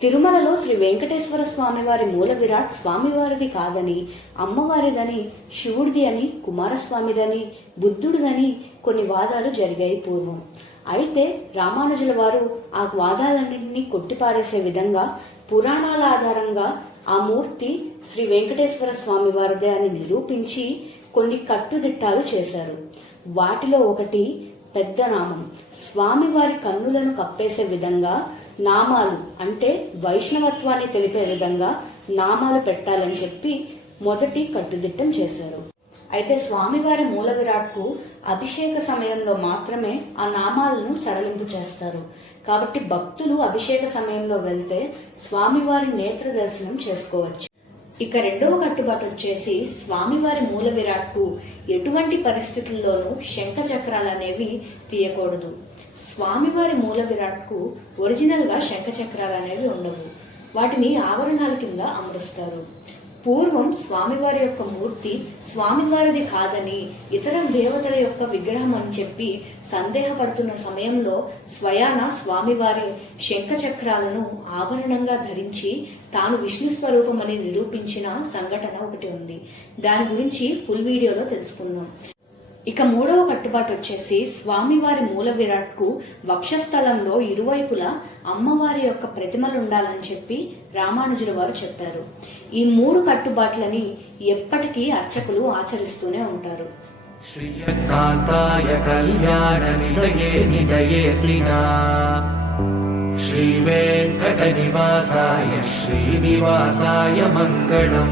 తిరుమలలో శ్రీ వెంకటేశ్వర స్వామివారి మూల విరాట్ స్వామివారిది కాదని, అమ్మవారిదని, శివుడిది అని, కుమారస్వామిదని, బుద్ధుడిదని కొన్ని వాదాలు జరిగాయి పూర్వం. అయితే రామానుజుల వారు ఆ వాదాలన్నింటినీ కొట్టిపారేసే విధంగా పురాణాల ఆధారంగా ఆ మూర్తి శ్రీ వెంకటేశ్వర స్వామివారిదే అని నిరూపించి కొన్ని కట్టుదిట్టాలు చేశారు. వాటిలో ఒకటి పెద్ద నామం. స్వామివారి కన్నులను కప్పేసే విధంగా నామాలు, అంటే వైష్ణవత్వాన్ని తెలిపే విధంగా నామాలు పెట్టాలని చెప్పి మొదటి కట్టుదిట్టం చేశారు. అయితే స్వామివారి మూల విరాట్కు అభిషేక సమయంలో మాత్రమే ఆ నామాలను సడలింపు చేస్తారు. కాబట్టి భక్తులు అభిషేక సమయంలో వెళ్తే స్వామివారి నేత్ర దర్శనం చేసుకోవచ్చు. ఇక రెండవ కట్టుబాటు వచ్చేసి స్వామివారి మూల విరాట్కు ఎటువంటి పరిస్థితుల్లోనూ శంఖ చక్రాలు అనేవి తీయకూడదు. స్వామివారి మూల విరాట్కు ఒరిజినల్గా శంఖ చక్రాలు అనేవి ఉండవు. వాటిని ఆవరణాల కింద అమరుస్తారు. పూర్వం స్వామివారి యొక్క మూర్తి స్వామివారిది కాదని, ఇతర దేవతల యొక్క విగ్రహం అని చెప్పి సందేహపడుతున్న సమయంలో స్వయాన స్వామివారి శంఖ చక్రాలను ఆభరణంగా ధరించి తాను విష్ణు స్వరూపమని నిరూపించిన సంఘటన ఒకటి ఉంది. దాని గురించి ఫుల్ వీడియోలో తెలుసుకుందాం. ఇక మూడవ కట్టుబాటు వచ్చేసి స్వామివారి మూల విరాట్కు వక్షస్థలంలో ఇరువైపులా అమ్మవారి యొక్క ప్రతిమలు ఉండాలని చెప్పి రామానుజుల వారు చెప్పారు. ఈ మూడు కట్టుబాట్లని ఎప్పటికీ అర్చకులు ఆచరిస్తూనే ఉంటారు. శ్రీ వెంకట నివాసాయ శ్రీనివాసాయ మంగళం.